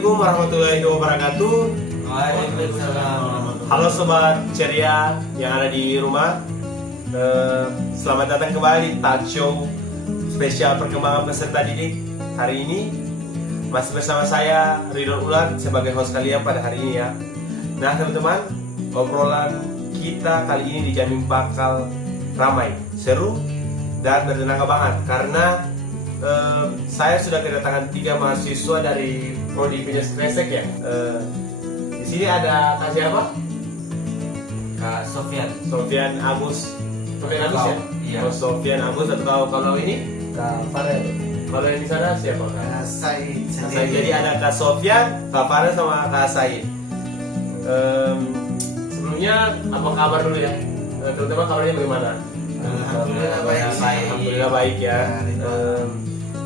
Assalamualaikum warahmatullahi wabarakatuh. Waalaikumsalam. Halo sobat ceria yang ada di rumah. Selamat datang kembali di Talk Show spesial perkembangan peserta didik. Hari ini masih bersama saya Ridwan Ulat sebagai host kalian pada hari ini ya. Nah teman-teman, obrolan kita kali ini dijamin bakal ramai, seru, dan bertenaga banget karena saya sudah kedatangan 3 mahasiswa dari Prodi Binus Kresek ya. Di sini ada Kak siapa? Kak Sofian. Sofian Agus. Sofian Agus ya? Iya. Oh, Sofian Agus, atau kalau ini? Kak Farel. Kalau yang di sana siapa? Kak Said Said. Jadi ada Kak Sofian, Kak Farel sama Kak Said. Sebelumnya apa kabar dulu ya? Terutama kabarnya bagaimana? Alhamdulillah baik. Alhamdulillah baik ya.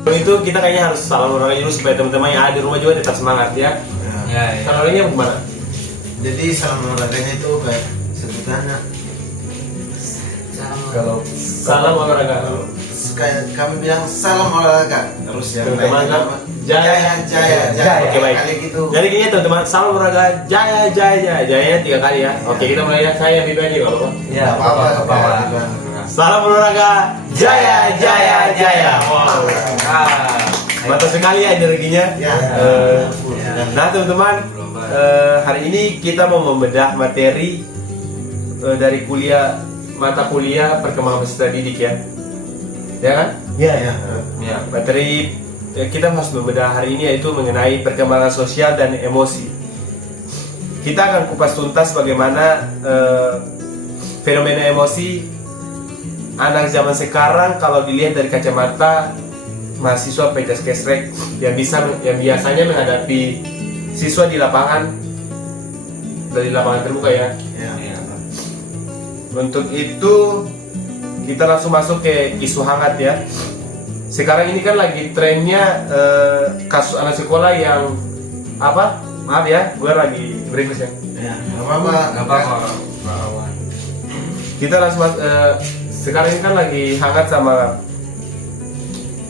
Kalau itu kita kayaknya harus salam olahraga dulu supaya teman-teman yang ada di rumah juga tetap semangat ya. Ya. Salam olahraganya bagaimana? Jadi salam olahraganya itu kayak sebutannya. Kalau salam olahraga, Kayak kami bilang salam olahraga. Terus yang teman-teman lainnya jaya. Oke baik. Kali gitu. Jadi kayaknya teman-teman salam olahraga jaya. Jayanya 3 kali ya. Oke kita mulai ya. Saya Bibi aja kalau Ya, Gak apa-apa. salam olahraga jaya. Wow. Mantap sekali ya energinya. Ya. Nah teman-teman, hari ini kita mau membedah materi dari mata kuliah perkembangan peserta didik ya. Ya kan? Ya. Ya. Materi kita harus membedah hari ini yaitu mengenai perkembangan sosial dan emosi. Kita akan kupas tuntas bagaimana fenomena emosi anak zaman sekarang kalau dilihat dari kacamata mahasiswa Pejas Kesrek yang biasanya menghadapi siswa di lapangan dari lapangan terbuka ya. Ya. Untuk itu kita langsung masuk ke isu hangat ya. Sekarang ini kan lagi trennya kasus anak sekolah yang apa? Maaf ya, gue lagi beringus ya. Ya. Gak apa-apa. Kita langsung sekarang ini kan lagi hangat sama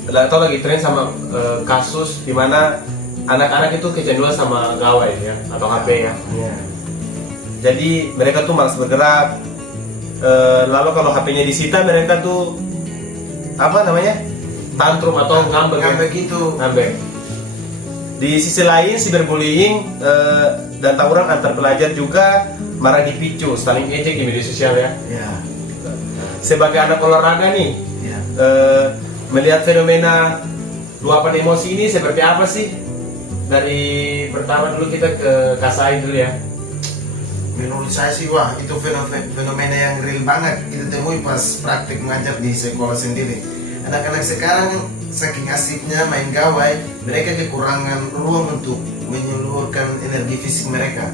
atau lagi tren sama kasus di mana anak-anak itu kecanduan sama gawai ya atau HP ya. Jadi mereka tuh malas bergerak. Lalu kalau HP-nya disita mereka tuh apa namanya? Tantrum atau ngambek. Ngambek gitu. Ngambek. Di sisi lain cyberbullying dan tawuran antar pelajar juga marak dipicu, saling ejek di media sosial ya. Ya. Sebagai anak olahraga nih, Ya. melihat fenomena luapan emosi ini seperti apa sih? Dari pertama dulu kita ke Kasai dulu ya. Menurut saya sih wah itu fenomena yang real banget kita temui pas praktik mengajar di sekolah sendiri. Anak-anak sekarang saking asiknya main gawai, mereka kekurangan ruang untuk menyalurkan energi fisik mereka.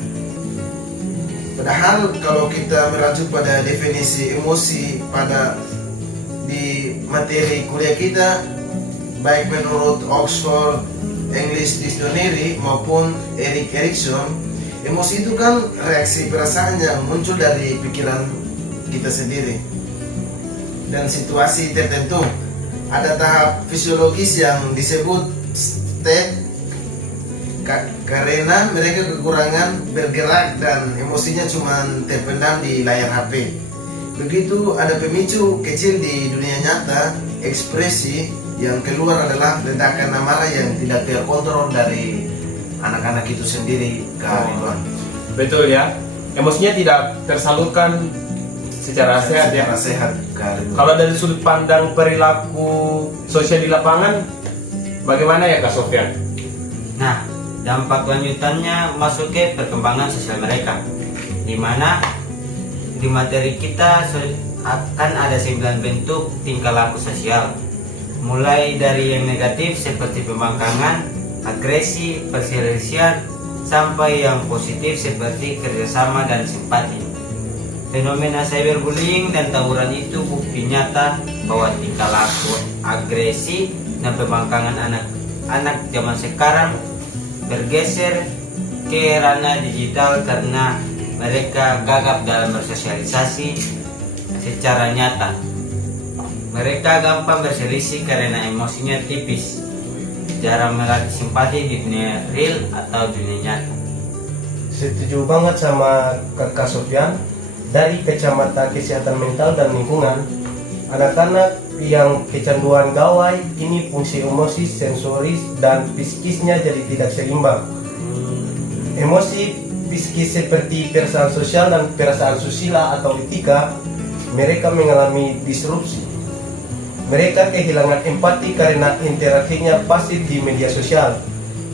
Padahal kalau kita merujuk pada definisi emosi di materi kuliah kita, baik menurut Oxford English Dictionary maupun Erik Erikson, emosi itu kan reaksi perasaan yang muncul dari pikiran kita sendiri dan situasi tertentu. Ada tahap fisiologis yang disebut state karena mereka kekurangan bergerak dan emosinya cuma terpendam di layar HP. Begitu ada pemicu kecil di dunia nyata, ekspresi yang keluar adalah ledakan amarah yang tidak terkontrol dari anak-anak itu sendiri, Kak Ridwan. Betul ya, emosinya tidak tersalurkan secara sehat ya. Secara sehat, Kak Ridwan. Kalau dari sudut pandang perilaku sosial di lapangan, bagaimana ya Kak Sofian? Nah, dampak lanjutannya masuk ke perkembangan sosial mereka, di mana di materi kita akan ada 9 bentuk tingkah laku sosial, mulai dari yang negatif seperti pembangkangan, agresi, perselisihan, sampai yang positif seperti kerjasama dan simpati. Fenomena cyberbullying dan tawuran itu bukti nyata bahwa tingkah laku agresi dan pembangkangan anak-anak zaman sekarang bergeser ke ranah digital karena mereka gagap dalam bersosialisasi secara nyata. Mereka gampang berselisih karena emosinya tipis. sejarah melatih simpati di dunia real atau dunia nyata. Setuju banget sama Kakak Sofyan. Dari kacamata kesehatan mental dan lingkungan, anak-anak yang kecanduan gawai ini fungsi emosi, sensoris, dan psikisnya jadi tidak seimbang. Emosi psikis seperti perasaan sosial dan perasaan susila atau etika, mereka mengalami disrupsi. Mereka kehilangan empati karena interaksinya pasif di media sosial,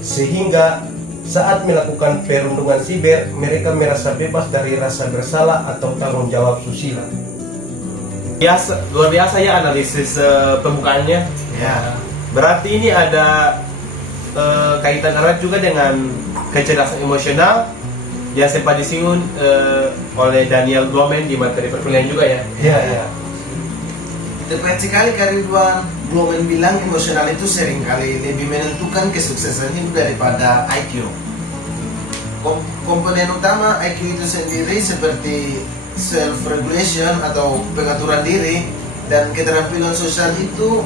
sehingga saat melakukan perundungan siber, mereka merasa bebas dari rasa bersalah atau tanggung jawab susila. Luar biasa ya analisis pembukaannya. Ya. Berarti ini ada kaitan erat juga dengan kecerdasan emosional yang sempat disinggung oleh Daniel Goleman di materi perkuliahan juga ya. Ya. Tepat sekali Ridwan. Goleman bilang emosional itu seringkali lebih menentukan kesuksesan hidup daripada IQ. Komponen utama IQ itu sendiri seperti self-regulation atau pengaturan diri dan keterampilan sosial itu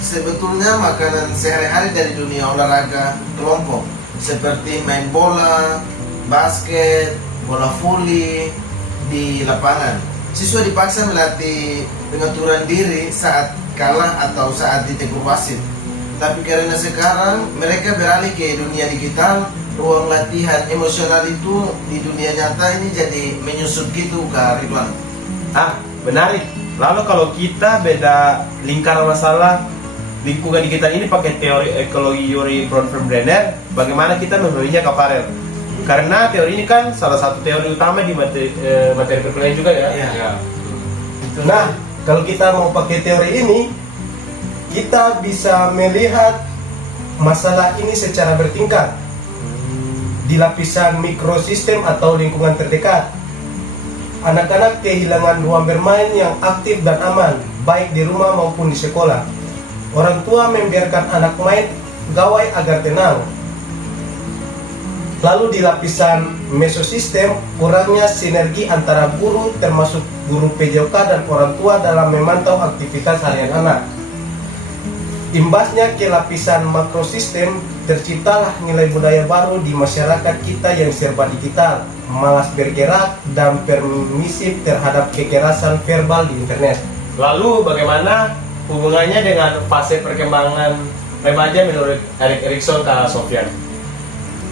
sebetulnya makanan sehari-hari dari dunia olahraga kelompok seperti main bola, basket, bola voli di lapangan. Siswa dipaksa melatih pengaturan diri saat kalah atau saat ditegur wasit. Tapi karena sekarang mereka beralih ke dunia digital, ruang latihan emosional itu di dunia nyata ini jadi menyusut gitu Kak Ridwan. Menarik. Lalu kalau kita beda lingkaran masalah lingkungan digital ini pakai teori ekologi Yuri Bronfenbrenner, bagaimana kita memenuhinya Kak Farel? Karena teori ini kan salah satu teori utama di materi perkuliahan juga ya. Iya. Nah, kalau kita mau pakai teori ini, kita bisa melihat masalah ini secara bertingkat di lapisan mikrosistem atau lingkungan terdekat. Anak-anak kehilangan ruang bermain yang aktif dan aman, baik di rumah maupun di sekolah. Orang tua membiarkan anak main gawai agar tenang. Lalu di lapisan mesosistem, kurangnya sinergi antara guru termasuk guru PJOK dan orang tua dalam memantau aktivitas harian anak. Imbasnya ke lapisan makrosistem, terciptalah nilai budaya baru di masyarakat kita yang serba digital, malas bergerak, dan permisif terhadap kekerasan verbal di internet. Lalu bagaimana hubungannya dengan fase perkembangan remaja menurut Erik Erikson Kak Sofyan?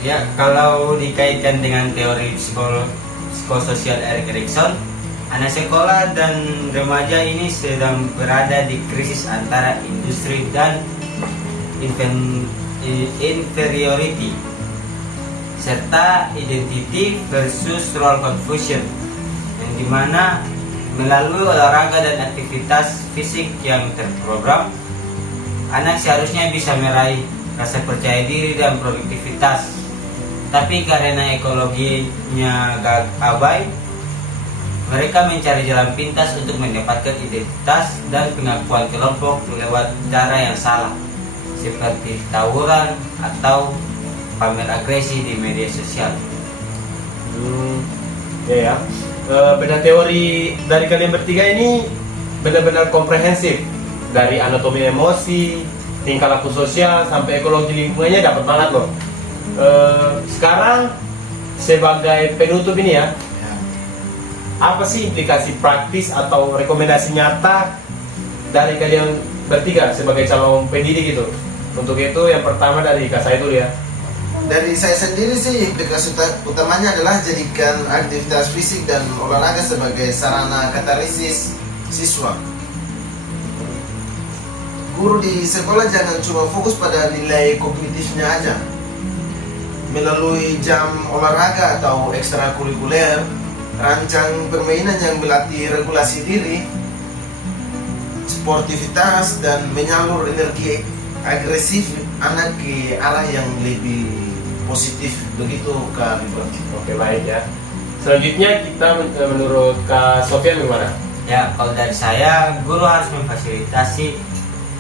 Ya, kalau dikaitkan dengan teori psikososial Erik Erikson, anak sekolah dan remaja ini sedang berada di krisis antara industri dan inferiority, serta identity versus role confusion, yang dimana melalui olahraga dan aktivitas fisik yang terprogram, anak seharusnya bisa meraih rasa percaya diri dan produktivitas. Tapi karena ekologinya abai, mereka mencari jalan pintas untuk mendapatkan identitas dan pengakuan kelompok lewat cara yang salah, seperti tawuran atau pamer agresi di media sosial. Beda teori dari kalian bertiga ini benar-benar komprehensif. Dari anatomi emosi, tingkah laku sosial, sampai ekologi lingkungannya dapat banget loh. Sekarang sebagai penutup ini ya, apa sih implikasi praktis atau rekomendasi nyata dari kalian bertiga sebagai calon pendidik gitu? Untuk itu yang pertama dari Kak Said dulu ya. Dari saya sendiri sih implikasi utamanya adalah jadikan aktivitas fisik dan olahraga sebagai sarana katalisis siswa. Guru di sekolah jangan cuma fokus pada nilai kognitifnya aja. Melalui jam olahraga atau ekstrakurikuler, rancang permainan yang melatih regulasi diri, sportivitas, dan menyalur energi agresif anak ke arah yang lebih positif. Begitu Kak Ridwan. Oke, baik ya. Selanjutnya kita menurut Kak Sofyan gimana? Ya, kalau dari saya, guru harus memfasilitasi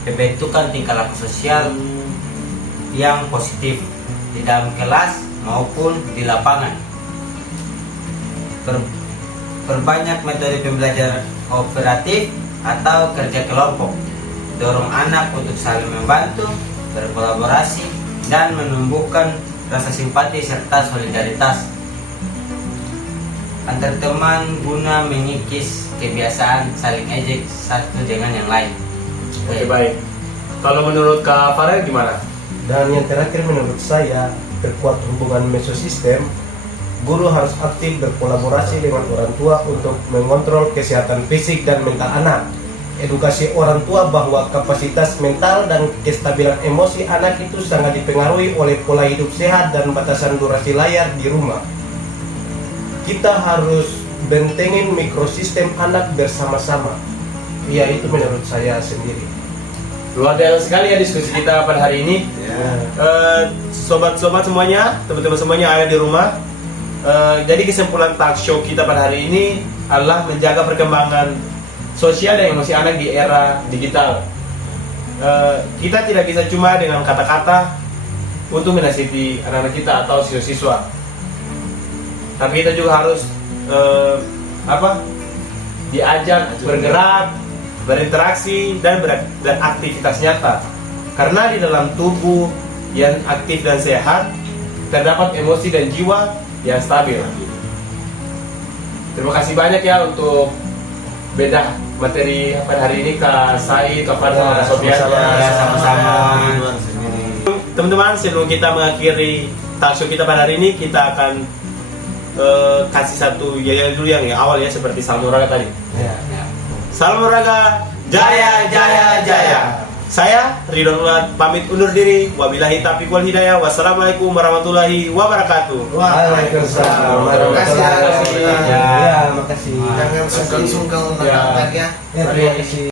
pembentukan tingkah laku sosial yang positif di dalam kelas maupun di lapangan. Perbanyak metode pembelajaran kooperatif atau kerja kelompok. Dorong anak untuk saling membantu berkolaborasi, dan menumbuhkan rasa simpati serta solidaritas antar teman guna mengikis kebiasaan saling ejek satu dengan yang lain. Oke, baik. Kalau menurut Kak Farel gimana? Dan yang terakhir menurut saya, perkuat hubungan mesosistem. Guru harus aktif berkolaborasi dengan orang tua untuk mengontrol kesehatan fisik dan mental anak. Edukasi orang tua bahwa kapasitas mental dan kestabilan emosi anak itu sangat dipengaruhi oleh pola hidup sehat dan batasan durasi layar di rumah. Kita harus bentengin mikrosistem anak bersama-sama. Ya, itu menurut saya sendiri. Luar biasa sekali ya diskusi kita pada hari ini. Sobat-sobat semuanya, teman-teman semuanya yang ada di rumah. Jadi kesimpulan talk show kita pada hari ini adalah menjaga perkembangan sosial dan emosi anak di era digital. Kita tidak bisa cuma dengan kata-kata untuk menasihati anak-anak kita atau siswa-siswa, tapi kita juga harus diajak bergerak, berinteraksi, dan aktivitas nyata. Karena di dalam tubuh yang aktif dan sehat terdapat emosi dan jiwa yang stabil. Terima kasih banyak ya untuk beda materi pada hari ini Kak Said, Kak Fadil, Kak Sofian. Sama-sama. Teman-teman, sebelum kita mengakhiri talk show kita pada hari ini, kita akan kasih satu yel dulu yang awal ya, seperti salam olahraga tadi. Ya. Salam olahraga, jaya jaya jaya. Saya Ridwan Ulat pamit undur diri. Wabillahi taufiq wal hidayah. Wassalamualaikum warahmatullahi wabarakatuh. Waalaikumsalam. Terima kasih. Ya, makasih. Jangan sungkan-sungkan untuk Ya. kontak ya. Ya, terima kasih.